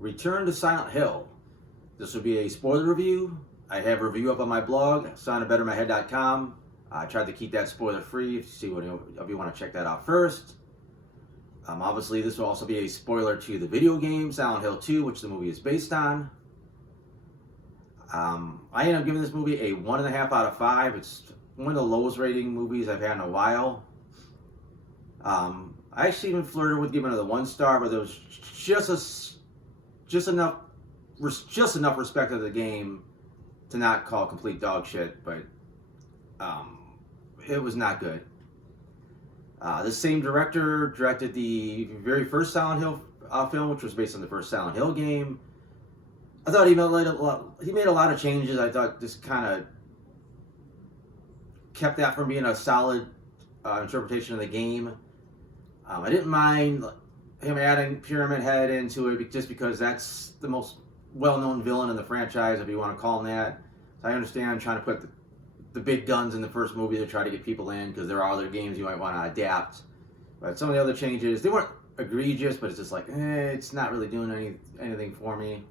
Return to Silent Hill. This will be a spoiler review. I have a review up on my blog, soundofbettermyhead.com. I tried to keep that spoiler free if you want to check that out first. Obviously, this will also be a spoiler to the video game, Silent Hill 2, which the movie is based on. I ended up giving this movie a 1.5 out of 5. It's one of the lowest rating movies I've had in a while. I actually even flirted with giving it a 1 star, but there was just enough respect of the game to not call complete dog shit, but it was not good. The same director directed the very first Silent Hill film, which was based on the first Silent Hill game. I thought he made a lot of changes. I thought this kind of kept that from being a solid interpretation of the game. I didn't mind him adding Pyramid Head into it just because that's the most well-known villain in the franchise, if you want to call him that. So I understand trying to put the big guns in the first movie to try to get people in because there are other games you might want to adapt. But some of the other changes, they weren't egregious, but it's just like, it's not really doing anything for me.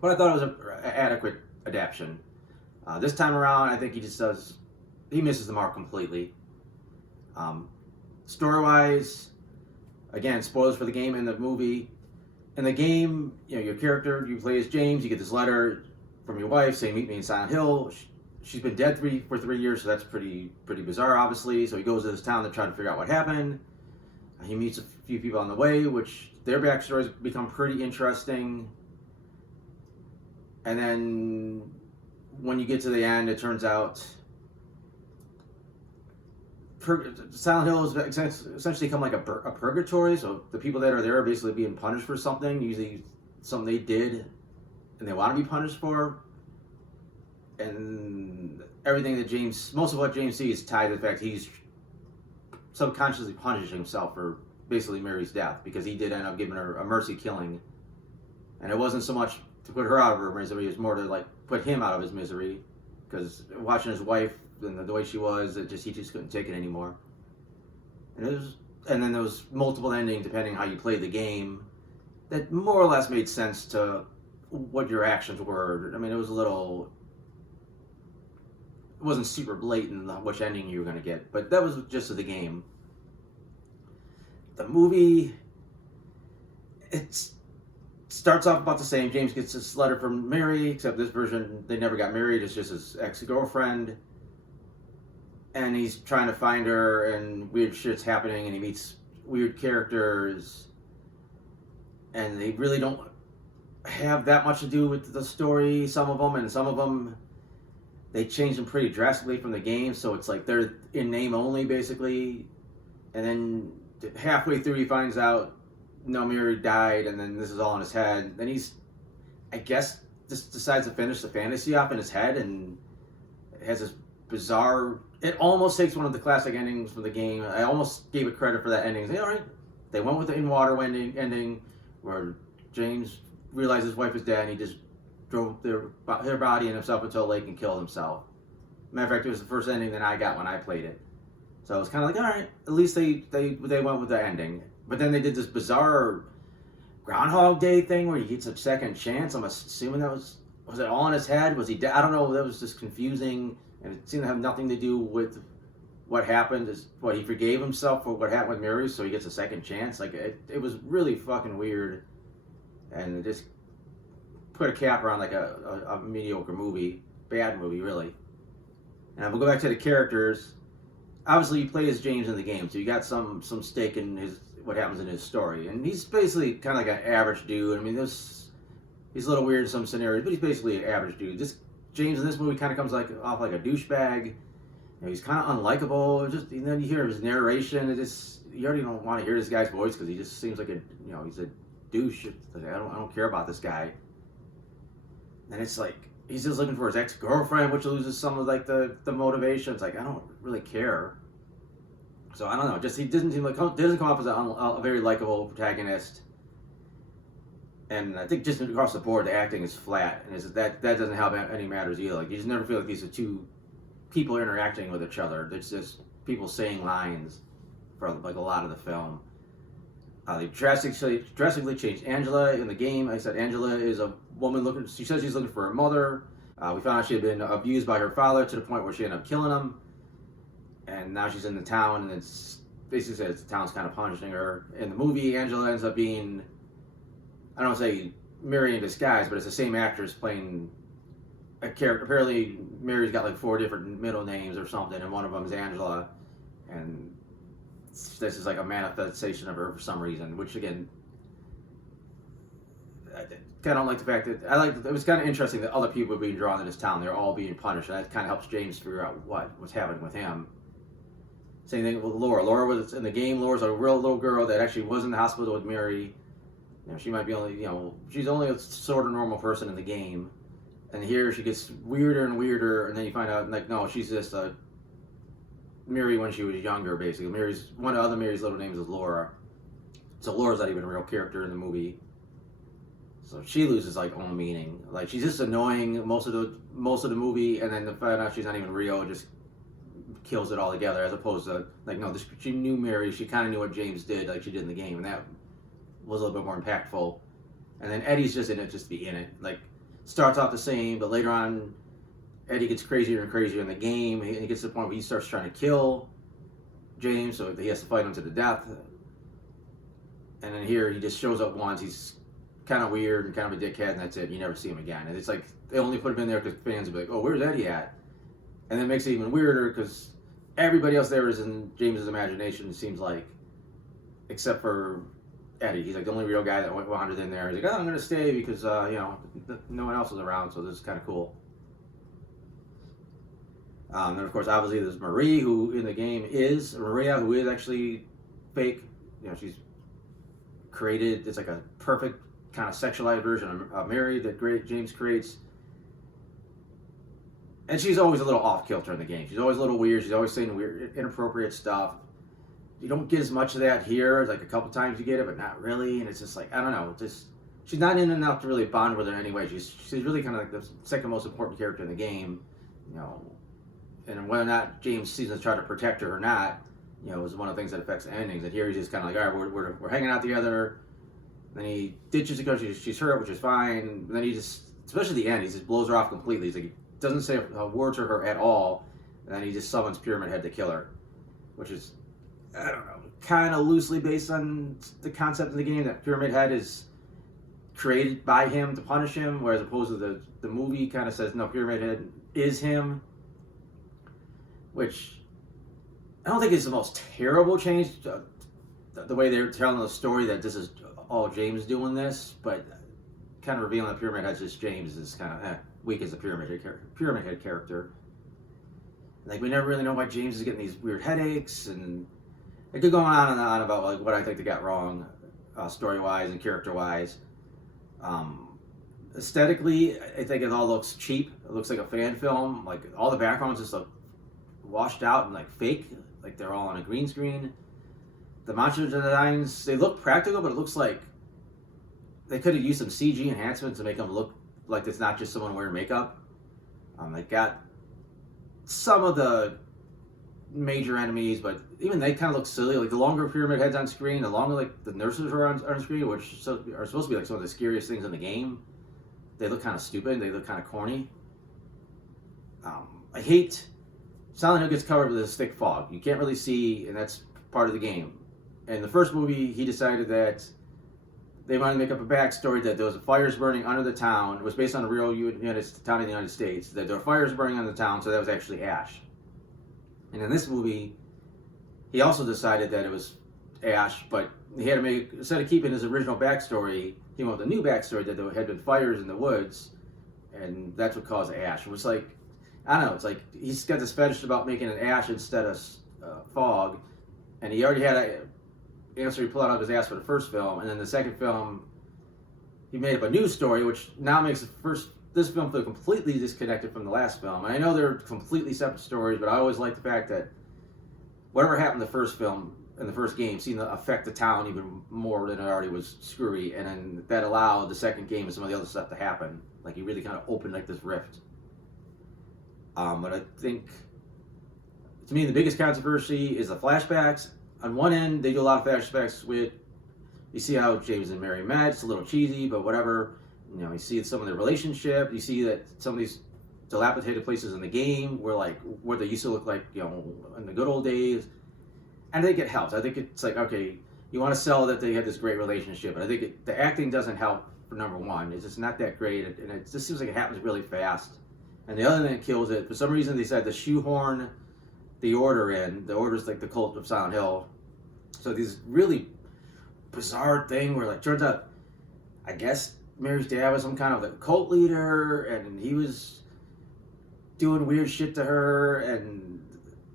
But I thought it was an adequate adaptation. This time around, I think he misses the mark completely. Story-wise, again, spoilers for the game and the movie. In the game, your character, you play as James, you get this letter from your wife saying, meet me in Silent Hill. She's been dead for 3 years, so that's pretty bizarre, obviously. So he goes to this town to try to figure out what happened. He meets a few people on the way, which their backstories become pretty interesting. And then when you get to the end, it turns out Silent Hill has essentially become like a purgatory. So the people that are there are basically being punished for something, usually something they did and they want to be punished for. And everything that most of what James sees is tied to the fact he's subconsciously punishing himself for basically Mary's death, because he did end up giving her a mercy killing. And it wasn't so much to put her out of her misery, it was more to put him out of his misery, because watching his wife and the way she was, he just couldn't take it anymore. And then there was multiple endings depending on how you played the game that more or less made sense to what your actions were. I mean, it wasn't super blatant which ending you were going to get, but that was just of the game. The movie, it starts off about the same. James gets this letter from Mary, except this version, they never got married. It's just his ex-girlfriend. And he's trying to find her, and weird shit's happening, and he meets weird characters. And they really don't have that much to do with the story, some of them, and some of them, they changed them pretty drastically from the game, so it's like they're in name only, basically. And then halfway through, he finds out, no, Mary died, and then this is all in his head. Then he's, I guess, just decides to finish the fantasy off in his head, and it has this bizarre, it almost takes one of the classic endings from the game. I almost gave it credit for that ending. All right, they went with the in-water ending, where James realized his wife is dead, and he just drove her body and himself into a lake and killed himself. Matter of fact, it was the first ending that I got when I played it. So it was kind of like, all right, at least they went with the ending. But then they did this bizarre Groundhog Day thing where he gets a second chance. I'm assuming that was it all in his head? Was he dead? I don't know. That was just confusing, and it seemed to have nothing to do with what happened. He forgave himself for what happened with Mary, so he gets a second chance. It was really fucking weird, and it just put a capper on a mediocre movie, bad movie, really. And we'll go back to the characters. Obviously, you play as James in the game, so you got some stake in what happens in his story. And he's basically kind of like an average dude. I mean, he's a little weird in some scenarios, but he's basically an average dude. James in this movie kind of comes off like a douchebag. He's kind of unlikable. And then you hear his narration. You already don't want to hear this guy's voice because he just seems like he's a douche. I don't care about this guy. And it's like he's just looking for his ex-girlfriend, which loses some of the motivation. It's like, I don't really care. So I don't know. He doesn't come off as a very likable protagonist. And I think just across the board, the acting is flat, and that doesn't help any matters either. You just never feel like these are two people interacting with each other. It's just people saying lines for a lot of the film. They drastically changed Angela in the game. Like I said, Angela is a woman looking. She says she's looking for her mother. We found out she had been abused by her father to the point where she ended up killing him. And now she's in the town, and it's basically says the town's kind of punishing her. In the movie, Angela ends up being, I don't want to say Mary in disguise, but it's the same actress playing a character. Apparently, Mary's got like 4 different middle names or something, and one of them is Angela. And this is like a manifestation of her for some reason, which again, I kind of don't like the fact that it was kind of interesting that other people were being drawn to this town. They're all being punished, and that kind of helps James figure out what was happening with him. Same thing with Laura. Laura was in the game. Laura's a real little girl that actually was in the hospital with Mary. She might be only, she's only a sort of normal person in the game. And here she gets weirder and weirder, and then you find out, like, no, she's just a Mary when she was younger, basically. One of the other Mary's little names is Laura. So Laura's not even a real character in the movie. So she loses, like, all meaning. Like, she's just annoying most of the movie, and then the fact out she's not even real, just kills it all together, as opposed to, like, no, she knew Mary, she kind of knew what James did, like she did in the game, and that was a little bit more impactful. And then Eddie's just in it just to be in it. Like, starts off the same, but later on, Eddie gets crazier and crazier in the game. He gets to the point where he starts trying to kill James, so he has to fight him to the death. And then here, he just shows up once. He's kind of weird and kind of a dickhead, and that's it. You never see him again. And it's like, they only put him in there because fans will be like, oh, where's Eddie at? And that makes it even weirder because everybody else there is in James's imagination, it seems like, except for Eddie. He's like the only real guy that wandered in there. He's like, oh, I'm going to stay because, no one else is around, so this is kind of cool. Then, of course, obviously, there's Marie, who in the game is Maria, who is actually fake. She's created, it's like a perfect kind of sexualized version of Mary that James creates. And she's always a little off-kilter in the game. She's always a little weird. She's always saying weird, inappropriate stuff. You don't get as much of that here. Like, a couple times you get it, but not really. And it's just like, I don't know. She's not in enough to really bond with her anyway. She's really kind of like the second most important character in the game. And whether or not James seems to try to protect her or not, is one of the things that affects the endings. And here he's just kind of like, all right, we're hanging out together. Then he ditches her because she's hurt, which is fine. And then he just, especially the end, he just blows her off completely. He's like, he doesn't say a word to her at all. And then he just summons Pyramid Head to kill her, which is, I don't know, kind of loosely based on the concept of the game that Pyramid Head is created by him to punish him, whereas opposed to the movie kind of says, no, Pyramid Head is him, which I don't think is the most terrible change, the way they're telling the story that this is all James doing this, but kind of revealing that Pyramid Head's just James is kind of weak as a Pyramid Head character. Like, we never really know why James is getting these weird headaches, and it could go on and on about like what I think they got wrong, story-wise and character-wise. Aesthetically, I think it all looks cheap. It looks like a fan film. Like, all the backgrounds just look washed out and like fake, like they're all on a green screen. The monster designs, they look practical, but it looks like they could have used some CG enhancements to make them look like it's not just someone wearing makeup. They got some of the major enemies, but even they kind of look silly. Like, the longer Pyramid Head's on screen, the longer like the nurses are on screen, which are supposed to be like some of the scariest things in the game. They look kind of stupid. They look kind of corny. I hate Silent Hill gets covered with this thick fog. You can't really see, and that's part of the game. In the first movie, he decided that they wanted to make up a backstory that there was fires burning under the town. It was based on a real town in the United States. That there were fires burning under the town, so that was actually ash. And in this movie, he also decided that it was ash, but he had to make, instead of keeping his original backstory, he went with a new backstory that there had been fires in the woods, and that's what caused ash. It was like, I don't know, it's like he's got this fetish about making it ash instead of fog, and he already had an answer he pulled out of his ass for the first film, and then the second film, he made up a new story, which now makes this film feel completely disconnected from the last film. And I know they're completely separate stories, but I always like the fact that whatever happened in the first film, in the first game, seemed to affect the town even more than it already was screwy, and then that allowed the second game and some of the other stuff to happen. Like, he really kind of opened like this rift. But I think, to me, the biggest controversy is the flashbacks. On one end, they do a lot of flashbacks with you see how James and Mary met. It's a little cheesy, but whatever. You see some of their relationship. You see that some of these dilapidated places in the game where they used to look like, in the good old days. And I think it helps. I think it's like, okay, you want to sell that they had this great relationship, but I think the acting doesn't help for number one. It's just not that great, and it just seems like it happens really fast. And the other thing that kills it, for some reason, they decided to shoehorn the Order in. The Order's like the cult of Silent Hill. So this really bizarre thing where, turns out, I guess Mary's dad was some kind of cult leader, and he was doing weird shit to her, and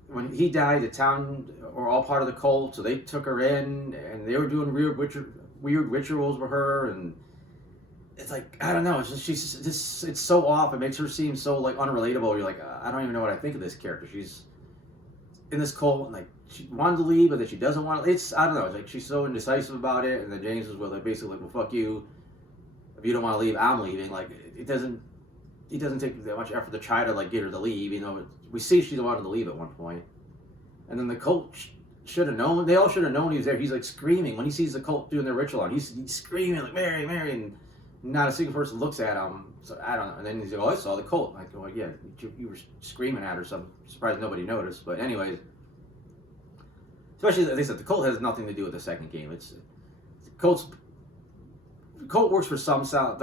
when he died, the town were all part of the cult, so they took her in, and they were doing weird rituals with her, and it's like, I don't know, it's just it's so off. It makes her seem so unrelatable. You're like, I don't even know what I think of this character. She's in this cult, and she wanted to leave, but then she doesn't want to. I don't know. It's like she's so indecisive about it, and then James was basically well, fuck you. If you don't want to leave, I'm leaving. It doesn't take that much effort to try to get her to leave. We see she wanted to leave at one point, and then the cult should have known. They all should have known he was there. He's screaming when he sees the cult doing their ritual, and he's screaming Mary, Mary, and not a single person looks at him. So I don't know. And then he's like, oh, I saw the cult. I go, yeah, you were screaming at her, so I'm surprised nobody noticed. But anyways, especially, they said the cult has nothing to do with the second game. It's the cult works for some Silent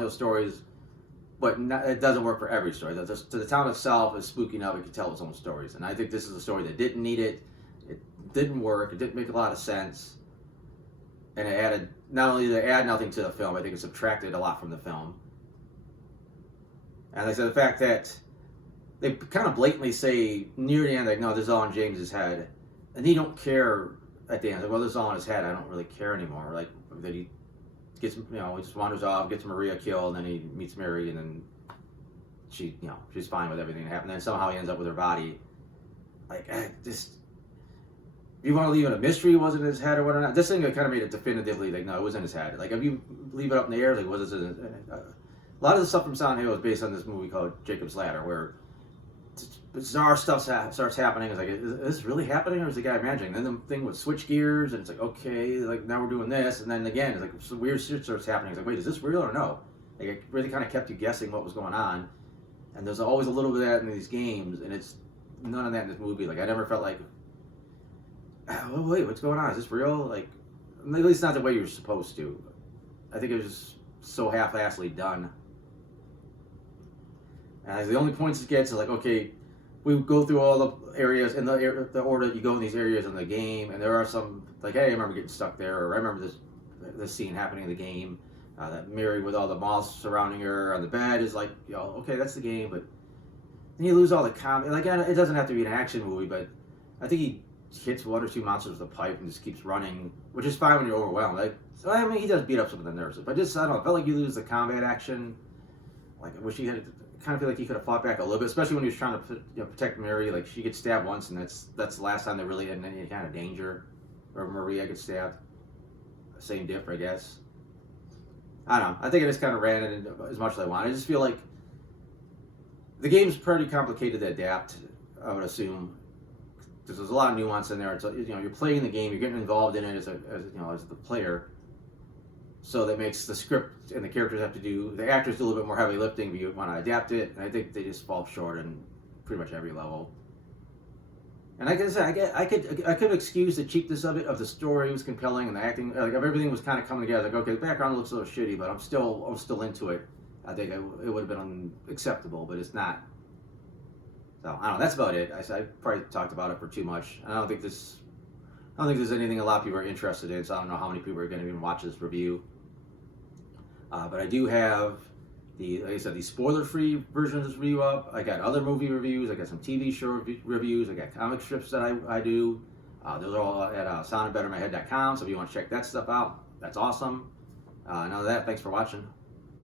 Hill stories, but it doesn't work for every story. To the town itself, is spooky enough, it can tell its own stories. And I think this is a story that didn't need it. It didn't work. It didn't make a lot of sense. And it added, not only did it add nothing to the film, I think it subtracted a lot from the film. And like I said, the fact that they kind of blatantly say near the end, no, this is all in James's head. And he don't care at the end. Well, this is all in his head. I don't really care anymore. That he gets, he just wanders off, gets Maria killed, and then he meets Mary, and then she's fine with everything that happened. And then somehow he ends up with her body. If you want to leave it a mystery, was it in his head or whatnot? This thing kind of made it definitively no, it was in his head. If you leave it up in the air, was it in a lot of the stuff from Silent Hill is based on this movie called Jacob's Ladder, where bizarre stuff starts happening. It's is this really happening, or is the guy imagining? And then the thing would switch gears, and it's okay, now we're doing this, and then again, it's some weird shit starts happening. It's wait, is this real or no? It really kind of kept you guessing what was going on. And there's always a little bit of that in these games, and it's none of that in this movie. I never felt oh, wait, what's going on? Is this real? At least not the way you're supposed to. I think it was just so half-assedly done. And the only points it gets is okay, we go through all the areas in the order that you go in these areas in the game, and there are some hey, I remember getting stuck there, or I remember this scene happening in the game. That Mary with all the moths surrounding her on the bed is okay, that's the game, but then you lose all the comedy. It doesn't have to be an action movie, but I think he hits one or two monsters with a pipe and just keeps running, which is fine when you're overwhelmed. He does beat up some of the nurses, but I don't know, I felt you lose the combat action. I wish he had, kind of feel he could have fought back a little bit, especially when he was trying to protect Mary. She gets stabbed once, and that's the last time they're really in any kind of danger. Or Maria gets stabbed. Same diff, I guess. I don't know. I think I just kind of ran it as much as I want. I just feel the game's pretty complicated to adapt, I would assume, because there's a lot of nuance in there. It's you're playing the game, you're getting involved in it as the player. So that makes the script and the characters the actors do a little bit more heavy lifting, but you want to adapt it. And I think they just fall short in pretty much every level. And I guess I could excuse the cheapness of it, of the story was compelling and the acting, everything was kind of coming together. Okay, the background looks a little shitty, but I'm still into it. I think it would have been unacceptable, but it's not. So I don't know. That's about it. I probably talked about it for too much. I don't think there's anything a lot of people are interested in. So I don't know how many people are going to even watch this review. But I do have like I said, the spoiler-free version of this review up. I got other movie reviews. I got some TV show reviews. I got comic strips that I do. Those are all at soundandbettermyhead.com. So if you want to check that stuff out, that's awesome. None of that. Thanks for watching.